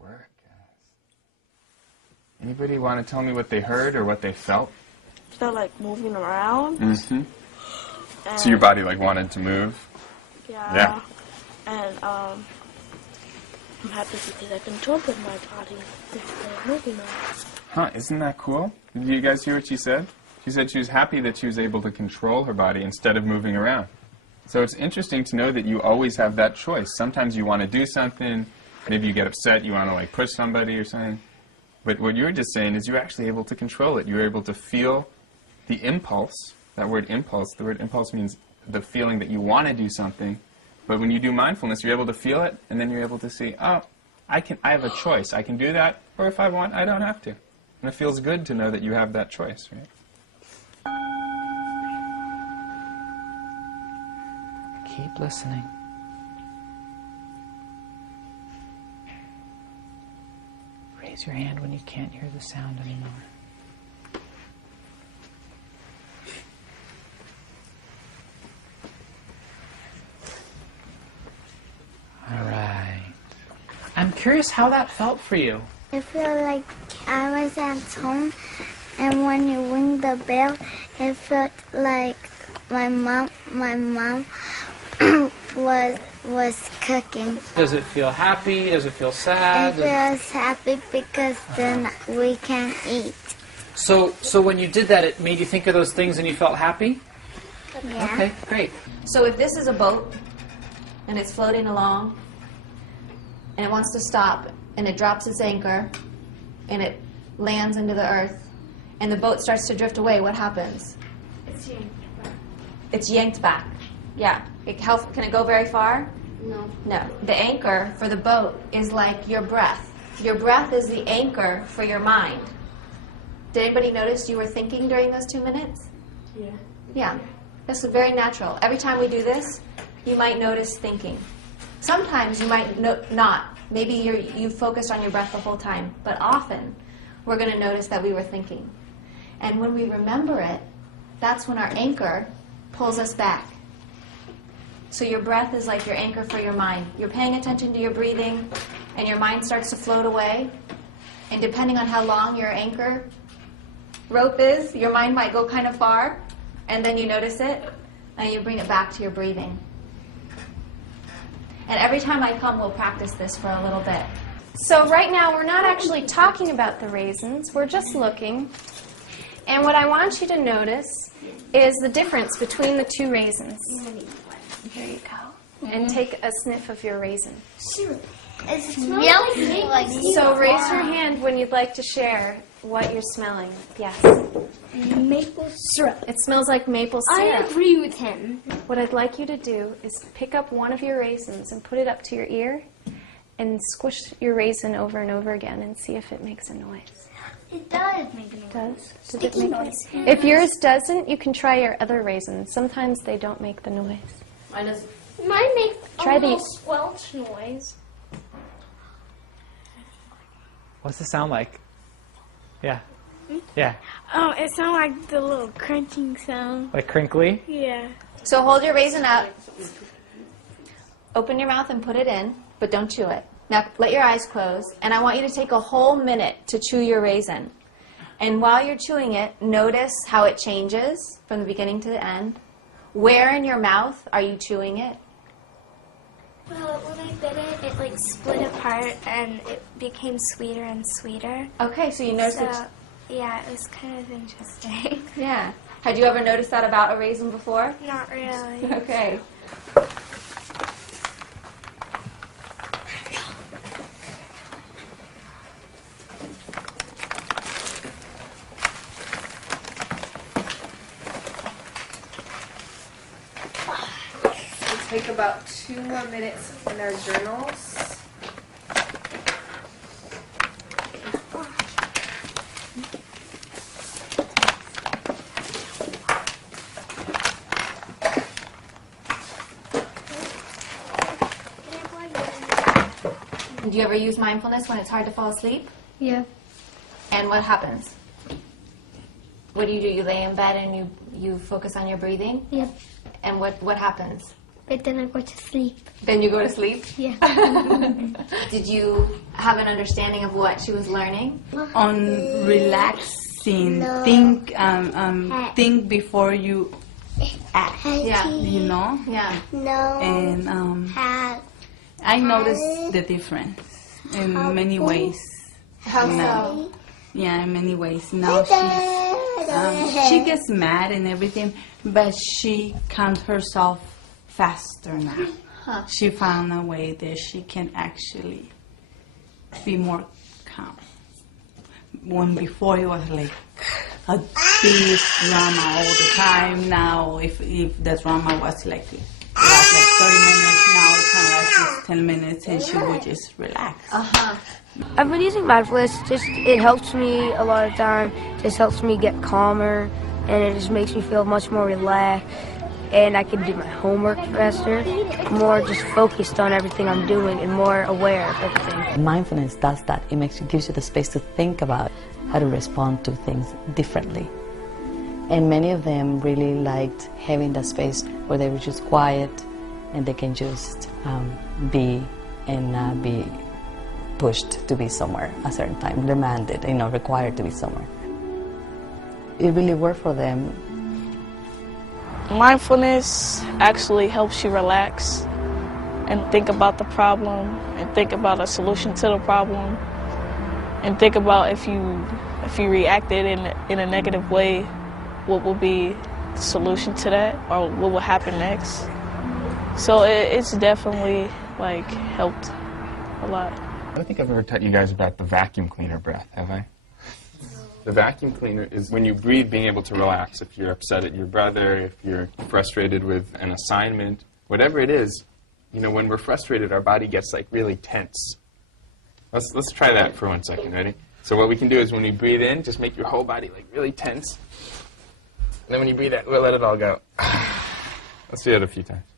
work, guys. Anybody want to tell me what they heard or what they felt? Felt like moving around. Mm-hmm. So your body like wanted to move? Yeah. And I'm happy because I controlled my body instead of moving around. Huh, isn't that cool? Did you guys hear what she said? She said she was happy that she was able to control her body instead of moving around. So it's interesting to know that you always have that choice. Sometimes you want to do something, maybe you get upset, you want to like push somebody or something. But what you were just saying is you're actually able to control it. You're able to feel the impulse. That word impulse, the word impulse means the feeling that you want to do something. But when you do mindfulness, you're able to feel it, and then you're able to see, oh, I have a choice. I can do that, or if I want, I don't have to. And it feels good to know that you have that choice, right? Keep listening. Raise your hand when you can't hear the sound anymore. All right. I'm curious how that felt for you. I feel like I was at home, and when you ring the bell, it felt like my mom was cooking. Does it feel happy? Does it feel sad? It feels happy because then we can eat. So when you did that, it made you think of those things and you felt happy? Yeah. Okay, great. So if this is a boat and it's floating along and it wants to stop and it drops its anchor and it lands into the earth and the boat starts to drift away, what happens? It's yanked back. It's yanked back. Yeah. Can it go very far? No. No. The anchor for the boat is like your breath. Your breath is the anchor for your mind. Did anybody notice you were thinking during those 2 minutes? Yeah. Yeah. This is very natural. Every time we do this, you might notice thinking. Sometimes you might not. Maybe you focused on your breath the whole time. But often, we're going to notice that we were thinking. And when we remember it, that's when our anchor pulls us back. So your breath is like your anchor for your mind. You're paying attention to your breathing, and your mind starts to float away. And depending on how long your anchor rope is, your mind might go kind of far, and then you notice it, and you bring it back to your breathing. And every time I come, we'll practice this for a little bit. So right now, we're not actually talking about the raisins. We're just looking. And what I want you to notice is the difference between the two raisins. Here you go. And take a sniff of your raisin. It smells like So raise your hand when you'd like to share what you're smelling. Yes. Maple syrup. It smells like maple I syrup. agree with him. What I'd like you to do is pick up one of your raisins and put it up to your ear and squish your raisin over and over again and see if it makes a noise. It does make a noise. It does? Does Sticky it make noise. If yours doesn't, you can try your other raisins. Sometimes they don't make the noise. Mine is. Mine makes Try a little the- squelch noise. What's the sound like? Yeah. Yeah. Oh, it sounds like the little crunching sound. Like crinkly? Yeah. So hold your raisin up. Open your mouth and put it in, but don't chew it. Now let your eyes close, and I want you to take a whole minute to chew your raisin. And while you're chewing it, notice how it changes from the beginning to the end. Where in your mouth are you chewing it? Well, when I bit it, it like split apart and it became sweeter and sweeter. Okay, so you notice So, it. yeah, it was kind of interesting. Yeah. Had you ever noticed that about a raisin before? Not really. Okay. Take about 2 more minutes in our journals. Do you ever use mindfulness when it's hard to fall asleep? Yeah. And what happens? What do? You lay in bed and you focus on your breathing? Yeah. And what happens? But then I go to sleep. Then you go to sleep? Yeah. Did you have an understanding of what she was learning? On relaxing, No. think before you act, Yeah. you know? Yeah. No. And I noticed the difference in many ways. How now. so? Yeah, in many ways. Now she gets mad and everything, but she calms herself faster now. Huh. She found a way that she can actually be more calm. When before it was like a big drama all the time. Now, if the drama was like 30 minutes, now it can last just 10 minutes, and she would just relax. I've been using mindfulness. It helps me a lot of time. Just helps me get calmer, and it just makes me feel much more relaxed. And I can do my homework faster, more just focused on everything I'm doing and more aware of everything. Mindfulness does that. It gives you the space to think about how to respond to things differently. And many of them really liked having that space where they were just quiet and they can just be and not be pushed to be somewhere a certain time, demanded, required to be somewhere. It really worked for them. Mindfulness actually helps you relax and think about the problem and think about a solution to the problem and think about if you reacted in a negative way, what will be the solution to that or what will happen next. So it's definitely helped a lot. I don't think I've ever taught you guys about the vacuum cleaner breath, have I? The vacuum cleaner is when you breathe, being able to relax. If you're upset at your brother, if you're frustrated with an assignment, whatever it is, when we're frustrated, our body gets really tense. Let's try that for 1 second, ready? So what we can do is when we breathe in, just make your whole body really tense. And then when you breathe out, we'll let it all go. Let's do it a few times.